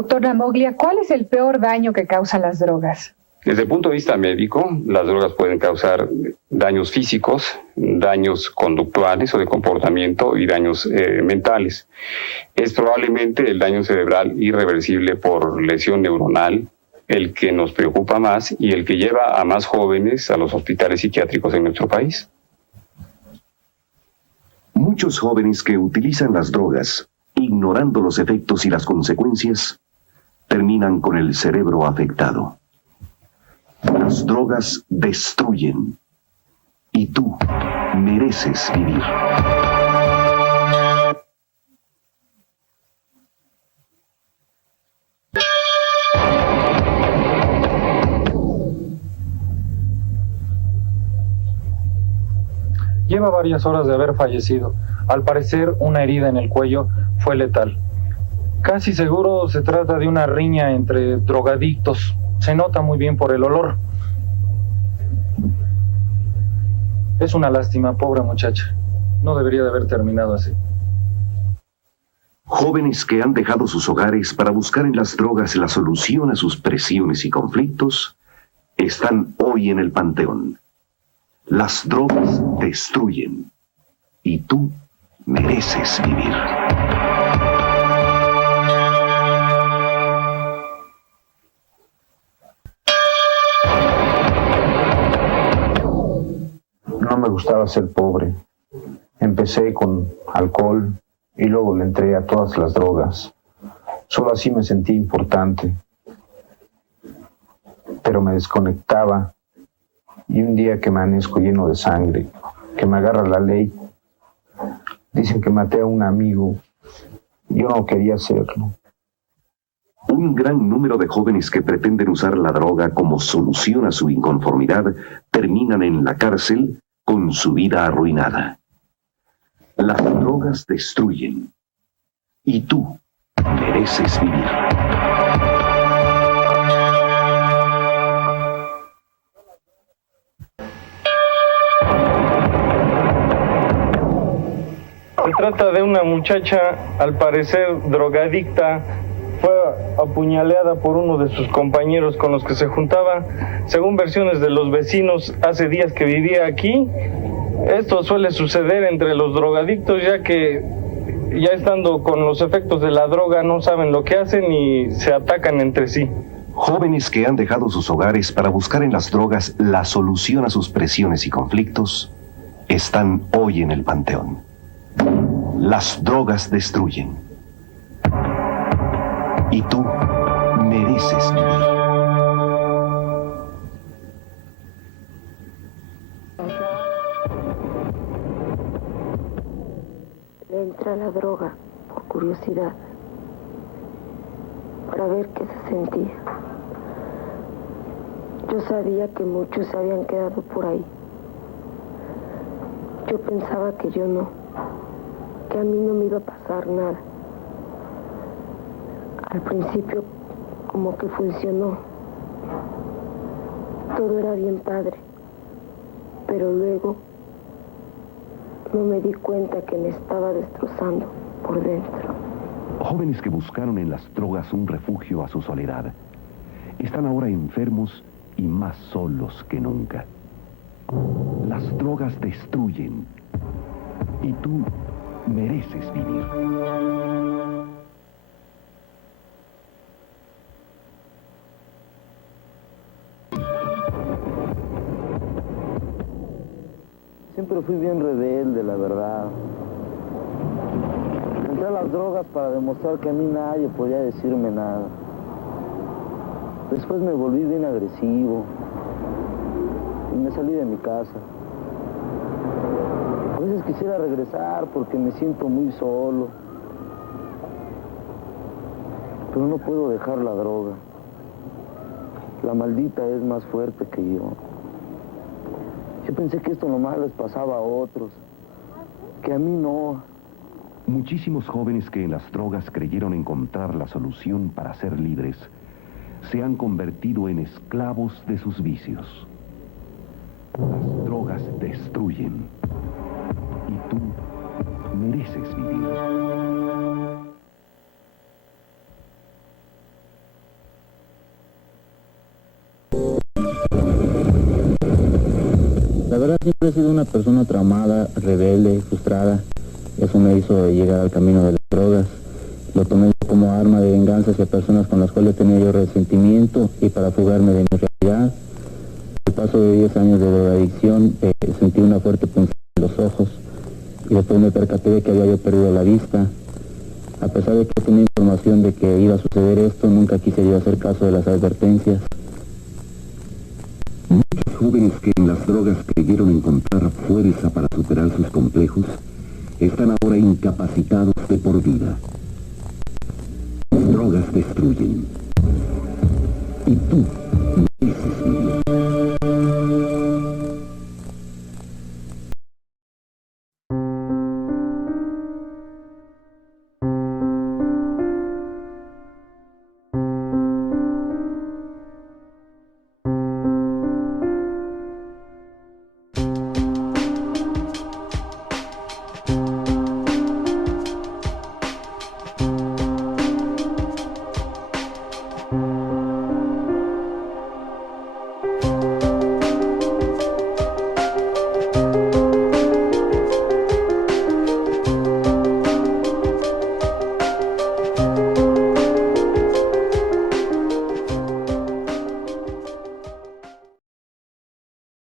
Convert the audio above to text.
Doctor Lamoglia, ¿cuál es el peor daño que causan las drogas? Desde el punto de vista médico, las drogas pueden causar daños físicos, daños conductuales o de comportamiento y daños mentales. Es probablemente el daño cerebral irreversible por lesión neuronal el que nos preocupa más y el que lleva a más jóvenes a los hospitales psiquiátricos en nuestro país. Muchos jóvenes que utilizan las drogas, ignorando los efectos y las consecuencias, terminan con el cerebro afectado. Las drogas destruyen y tú mereces vivir. Lleva varias horas de haber fallecido. Al parecer, una herida en el cuello fue letal. Casi seguro se trata de una riña entre drogadictos. Se nota muy bien por el olor. Es una lástima, pobre muchacha. No debería de haber terminado así. Jóvenes que han dejado sus hogares para buscar en las drogas la solución a sus presiones y conflictos, están hoy en el panteón. Las drogas destruyen y tú mereces vivir. No me gustaba ser pobre. Empecé con alcohol y luego le entré a todas las drogas. Solo así me sentí importante. Pero me desconectaba y un día que amanezco lleno de sangre, que me agarra la ley, dicen que maté a un amigo. Yo no quería hacerlo. Un gran número de jóvenes que pretenden usar la droga como solución a su inconformidad terminan en la cárcel con su vida arruinada. Las drogas destruyen y tú mereces vivir. Se trata de una muchacha, al parecer drogadicta. Fue apuñaleada por uno de sus compañeros con los que se juntaba. Según versiones de los vecinos, hace días que vivía aquí. Esto suele suceder entre los drogadictos, ya que ya estando con los efectos de la droga no saben lo que hacen y se atacan entre sí. Jóvenes que han dejado sus hogares para buscar en las drogas la solución a sus presiones y conflictos, están hoy en el panteón. Las drogas destruyen. Y tú mereces vivir. Le entré a la droga por curiosidad, para ver qué se sentía. Yo sabía que muchos se habían quedado por ahí. Yo pensaba que yo no, que a mí no me iba a pasar nada. Al principio, como que funcionó. Todo era bien padre. Pero luego, no me di cuenta que me estaba destrozando por dentro. Jóvenes que buscaron en las drogas un refugio a su soledad, están ahora enfermos y más solos que nunca. Las drogas destruyen y tú mereces vivir. Siempre fui bien rebelde, la verdad. Entré a las drogas para demostrar que a mí nadie podía decirme nada. Después me volví bien agresivo y me salí de mi casa. A veces quisiera regresar porque me siento muy solo. Pero no puedo dejar la droga. La maldita es más fuerte que yo. Yo pensé que esto nomás les pasaba a otros, que a mí no. Muchísimos jóvenes que en las drogas creyeron encontrar la solución para ser libres, se han convertido en esclavos de sus vicios. Las drogas destruyen y tú mereces vivir. siempre he sido una persona traumada, rebelde, frustrada. Eso me hizo llegar al camino de las drogas. Lo tomé como arma de venganza hacia personas con las cuales tenía yo resentimiento y para fugarme de mi realidad. Al paso de 10 años de drogadicción sentí una fuerte punzada en los ojos y después me percaté de que había yo perdido la vista. A pesar de que tenía información de que iba a suceder esto, nunca quise yo hacer caso de las advertencias. Muchos jóvenes que en las drogas creyeron encontrar fuerza para superar sus complejos, están ahora incapacitados de por vida. Las drogas destruyen. Y tú mereces vivir.